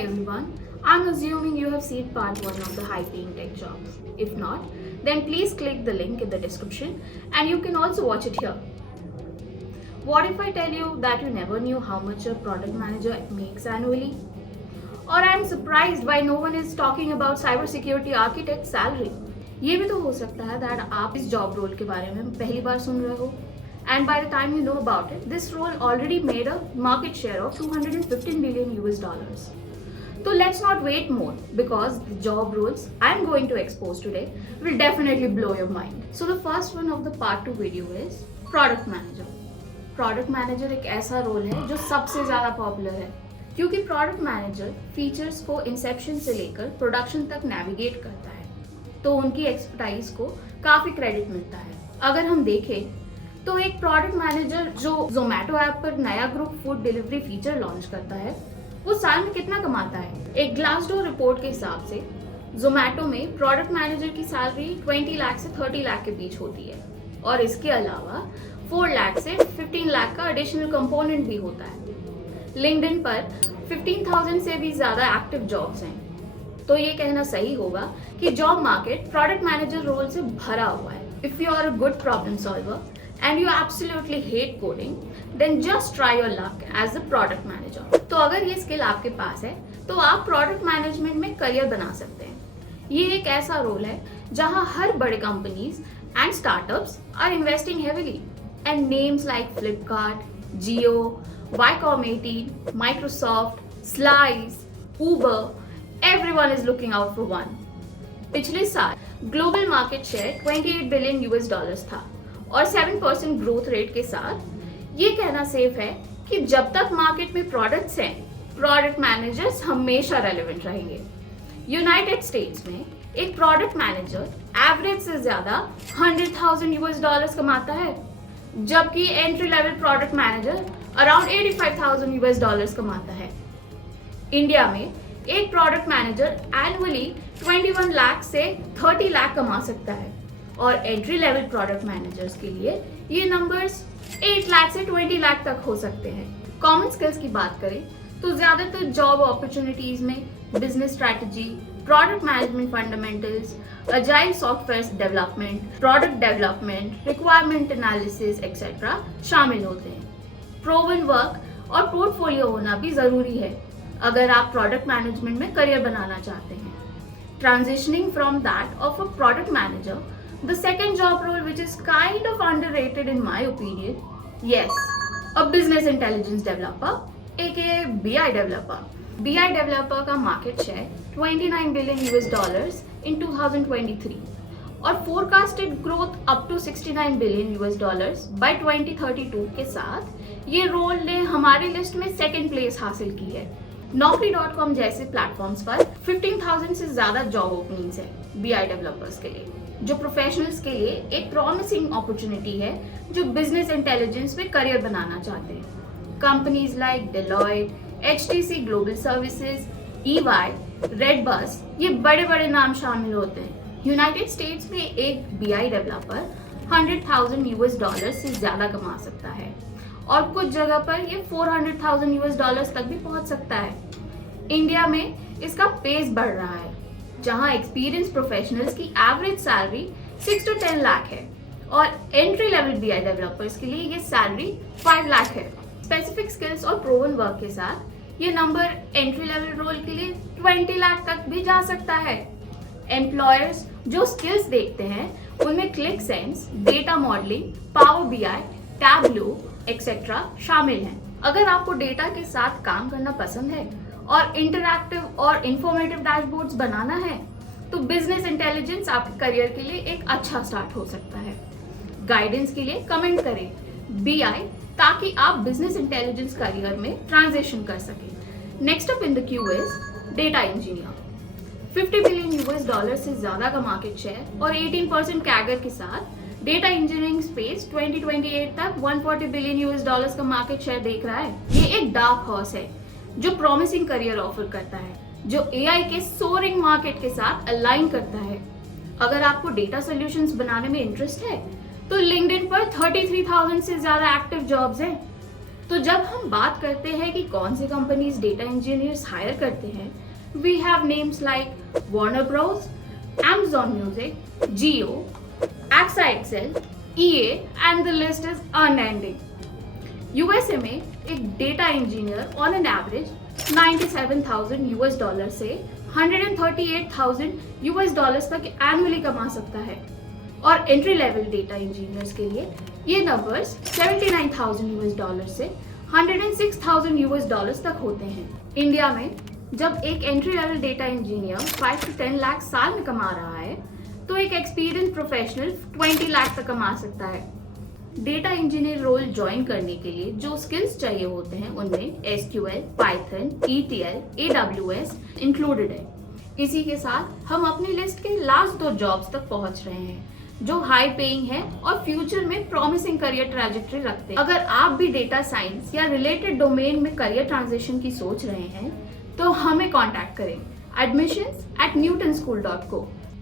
everyone, I'm assuming you have seen part 1 of the high paying tech jobs. If not, then please click the link in the description and you can also watch it here. What if I tell you that you never knew how much a product manager makes annually? Or I'm surprised why no one is talking about cybersecurity architect salary. ये भी तो हो सकता है that आप इस job role के बारे में पहली बार सुन रहे हो. And by the time you know about it, this role already made a market share of $215 billion US. So let's not wait more because the job roles I'm going to expose today will definitely blow your mind. So the first one of the part 2 video is product manager. Product manager एक ऐसा role है जो सबसे ज़्यादा popular है क्योंकि product manager features को Inception से लेकर प्रोडक्शन तक नेविगेट करता है, तो उनकी एक्सपर्टाइज को काफ़ी क्रेडिट मिलता है. अगर हम देखें तो एक प्रोडक्ट मैनेजर जो जोमेटो ऐप पर नया group food delivery feature launch करता है वो साल में कितना कमाता है. एक ग्लासडोर रिपोर्ट के हिसाब से जोमेटो में प्रोडक्ट मैनेजर की सैलरी 20 लाख से 30 लाख के बीच होती है और इसके अलावा 4 लाख से 15 लाख का एडिशनल कंपोनेंट भी होता है. लिंक्डइन पर 15,000 से भी ज्यादा एक्टिव जॉब्स हैं, तो ये कहना सही होगा कि job market product manager role से भरा हुआ है. If you are a good problem solver and you absolutely hate coding, then just try your luck as a product manager. तो अगर ये स्किल आपके पास है तो आप प्रोडक्ट मैनेजमेंट में करियर बना सकते हैं. ये एक ऐसा रोल है जहां हर बड़े companies and startups are investing heavily and names like Flipkart, Jio, Viacom 18, Microsoft, Slice, Uber, everyone is looking out for one. पिछले साल ग्लोबल मार्केट शेयर $28 बिलियन था और 7% ग्रोथ रेट के साथ ये कहना सेफ है कि जब तक मार्केट में प्रोडक्ट्स हैं, प्रोडक्ट मैनेजर्स हमेशा रेलेवेंट रहेंगे. यूनाइटेड स्टेट्स में एक प्रोडक्ट मैनेजर एवरेज से ज्यादा $100,000 कमाता है, जबकि entry level product manager around $85,000 कमाता है. इंडिया में एक प्रोडक्ट मैनेजर एनुअली 21 लाख से 30 लाख कमा सकता है और एंट्री लेवल प्रोडक्ट मैनेजर्स के लिए ये नंबर्स 8 लाख से 20 लाख तक हो सकते हैं. कॉमन स्किल्स की बात करें तो ज्यादातर जॉब अपॉर्चुनिटीज में business strategy, product management fundamentals, agile software development, product development, requirement analysis etcetera शामिल होते हैं. प्रूवन वर्क और पोर्टफोलियो होना भी जरूरी है अगर आप प्रोडक्ट मैनेजमेंट में करियर बनाना चाहते हैं. Transitioning from that of a product manager, the second job role which is kind of underrated in my opinion, yes, a business intelligence developer aka BI developer. BI developer का market share $29 billion in 2023 और forecasted growth up to $69 billion by 2032 के साथ ये role ने हमारी list में second place हासिल की है. Naukri.com जैसे प्लेटफॉर्म्स पर 15,000 से ज्यादा जॉब ओपनिंग्स है BI डेवलपर्स के लिए, जो प्रोफेशनल्स के लिए एक प्रॉमिसिंग अपॉर्चुनिटी है जो बिजनेस इंटेलिजेंस में करियर बनाना चाहते हैं. Companies like Deloitte, HTC global services, EY, Redbus, ये बड़े बड़े नाम शामिल होते हैं. यूनाइटेड स्टेट्स में एक BI डेवलपर $100,000 से ज्यादा कमा सकता है और कुछ जगह पर ये $400,000 तक भी पहुंच सकता है. इंडिया में इसका पेस बढ़ रहा है जहां एक्सपीरियंस प्रोफेशनल्स की एवरेज सैलरी 6 to 10 लाख है और एंट्री लेवल BI डेवलपर्स के लिए ये सैलरी 5 लाख है. स्पेसिफिक स्किल्स और प्रूवन वर्क के साथ ये नंबर एंट्री लेवल रोल के लिए 20 लाख तक भी जा सकता है. एम्प्लॉयर्स जो स्किल्स देखते हैं उनमें click sense, data modelling, power BI, Tableau etcetera शामिल हैं. अगर आपको डेटा के साथ काम करना पसंद है और इंटरैक्टिव और इंफॉर्मेटिव डैशबोर्ड्स बनाना है तो बिजनेस इंटेलिजेंस आपके करियर के लिए एक अच्छा स्टार्ट हो सकता है. गाइडेंस के लिए कमेंट करें BI ताकि आप बिजनेस इंटेलिजेंस करियर में ट्रांजिशन कर सकें. Next up in the Q is data engineer. $50 billion से ज्यादा का मार्केट शेयर और 18% कैगर के साथ डेटा इंजीनियरिंग स्पेस 2028 तक $140 बिलियन का मार्केट शेयर देख रहा है. ये एक डार्क हॉर्स है जो प्रॉमिसिंग करियर ऑफर करता है, जो AI के सोरिंग मार्केट के साथ अलाइन करता है. अगर आपको डेटा सॉल्यूशंस बनाने में इंटरेस्ट है तो लिंक्डइन पर 33,000 से ज्यादा एक्टिव जॉब्स हैं. तो जब हम बात करते हैं कि कौन सी कंपनीज डेटा इंजीनियर्स हायर करते हैं, we have names like Warner Bros, Amazon Music, Jio, AXA XL, EA and the list is unending. USA में एक data engineer on an average 97,000 US dollar से 138,000 यूएस डॉलर्स तक annually कमा सकता है और एंट्री लेवल डेटा इंजीनियर्स के लिए ये नंबर्स 79,000 यूएस डॉलर से 106,000 यूएस डॉलर्स तक होते हैं। इंडिया में जब एक entry level data engineer 5 to 10 lakh साल में कमा रहा है तो एक एक्सपीरियंस प्रोफेशनल 20 लाख तक कमा सकता है। डेटा इंजीनियर रोल ज्वाइन करने के लिए जो स्किल्स चाहिए होते हैं उनमें SQL, Python, ETL, AWS included है। इसी के साथ हम अपनी लिस्ट के लास्ट 2 जॉब्स तक पहुंच रहे हैं जो हाई पेइंग है और फ्यूचर में प्रॉमिसिंग करियर ट्रैजेक्टरी रखते हैं। अगर आप भी डेटा साइंस या रिलेटेड डोमेन में करियर ट्रांजिशन की सोच रहे हैं तो हमें कांटेक्ट करें admissions@newtonschool.co।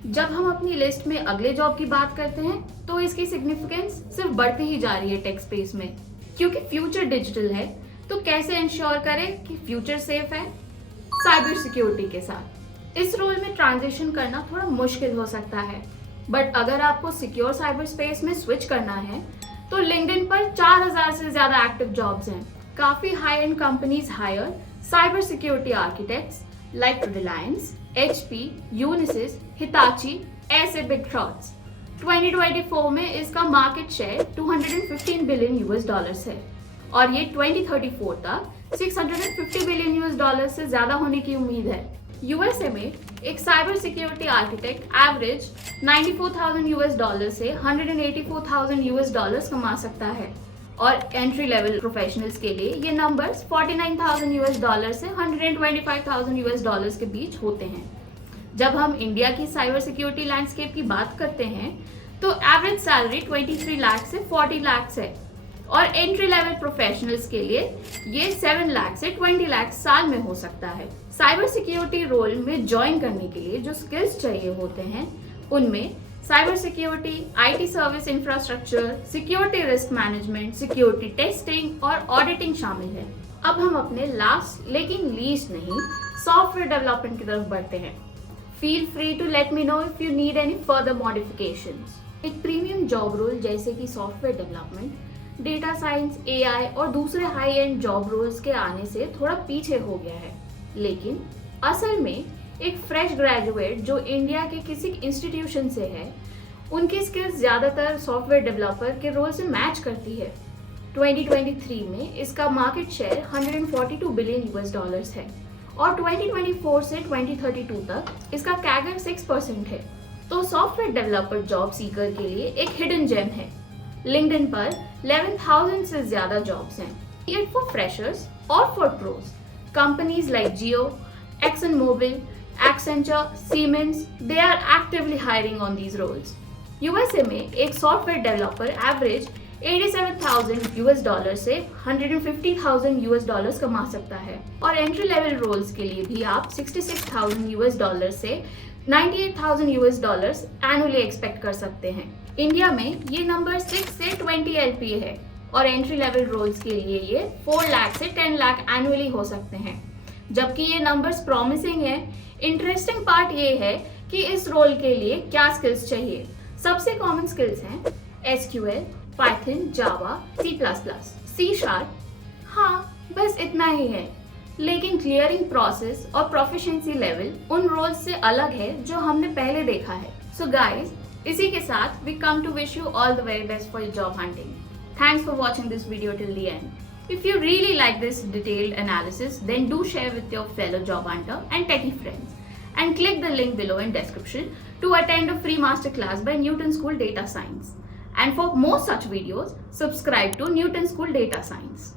जब हम अपनी लिस्ट में अगले जॉब की बात करते हैं तो इसकी सिग्निफिकेंस सिर्फ बढ़ती ही जा रही है टेक स्पेस में, क्योंकि फ्यूचर डिजिटल है। तो कैसे इंश्योर करें कि फ्यूचर सेफ है? साइबर सिक्योरिटी के साथ। इस रोल में ट्रांजिशन करना थोड़ा मुश्किल हो सकता है, बट अगर आपको सिक्योर साइबर स्पेस में स्विच करना है तो लिंक्डइन पर 4,000 से ज्यादा एक्टिव जॉब्स हैं। काफी high end companies hire cyber security architects like Reliance, HP, Unisys, Hitachi, ऐसे बिग शॉट्स। 2024 में इसका market share 215 billion US dollars है और ये 2034 तक 650 बिलियन यूएस डॉलर से ज्यादा होने की उम्मीद है। यूएसए में एक cyber security architect average 94,000 US dollar से 184,000 यूएस डॉलर्स कमा सकता है और एंट्री लेवल प्रोफेशनल्स के लिए ये नंबर्स 49,000 यूएस डॉलर से 125,000 यूएस डॉलर्स के बीच होते हैं। जब हम इंडिया की साइबर सिक्योरिटी लैंडस्केप की बात करते हैं तो एवरेज सैलरी 23 लाख से 40 लाख है और एंट्री लेवल प्रोफेशनल्स के लिए ये 7 लाख से 20 लाख साल में हो सकता है। साइबर सिक्योरिटी रोल में ज्वाइन करने के लिए जो स्किल्स चाहिए होते हैं उनमें cyber security, IT service infrastructure, security risk management, security testing और ऑडिटिंग शामिल है। अब हम अपने लास्ट लेकिन लीस्ट नहीं सॉफ्टवेयर डेवलपमेंट की तरफ बढ़ते हैं। Feel free to let me know if you need any further modifications. एक प्रीमियम जॉब रोल जैसे कि software development, data science, AI और दूसरे हाई एंड जॉब रोल्स के आने से थोड़ा पीछे हो गया है, लेकिन असल में एक फ्रेश ग्रेजुएट जो इंडिया के किसी इंस्टीट्यूशन से है उनकी स्किल्स ज़्यादातर सॉफ्टवेयर डेवलपर के रोल से मैच करती है। 2023 में इसका market share 142 billion US dollars है और 2024 से 2032 तक इसका कैगर 6% है। तो सॉफ्टवेयर डेवलपर जॉब सीकर के लिए एक हिडन जेम है। लिंक्डइन पर 11,000 से ज्यादा जॉब्स हैं, इट फॉर फ्रेशर्स और for pros. Companies like Jio, Exxon Mobil, Accenture, Siemens, they are actively hiring on these roles. USA में एक software developer average 87,000 US dollar से 150,000 यूएस डॉलर्स कमा सकता है और एंट्री लेवल रोल्स के लिए भी आप 66,000 यूएस डॉलर से 98,000 यूएस डॉलर्स एनुअली एक्सपेक्ट कर सकते हैं। इंडिया में ये नंबर 6 से 20 LPA है और एंट्री लेवल रोल्स के लिए ये 4 लाख से 10 लाख एनुअली हो सकते हैं। जबकि ये नंबर्स प्रॉमिसिंग है, इंटरेस्टिंग पार्ट ये है कि इस रोल के लिए क्या स्किल्स चाहिए। सबसे कॉमन स्किल्स हैं SQL, Python, Java, C++, C#। हाँ, बस इतना ही है, लेकिन क्लियरिंग प्रोसेस और प्रोफिशिएंसी लेवल उन रोल्स से अलग है जो हमने पहले देखा है। सो गाइस, इसी के साथ we come to wish you all the very best for your job hunting. Thanks for watching this video till the end. If you really like this detailed analysis, then do share with your fellow job hunter and techie friends. And click the link below in description to attend a free masterclass by Newton School Data Science. And for more such videos, subscribe to Newton School Data Science.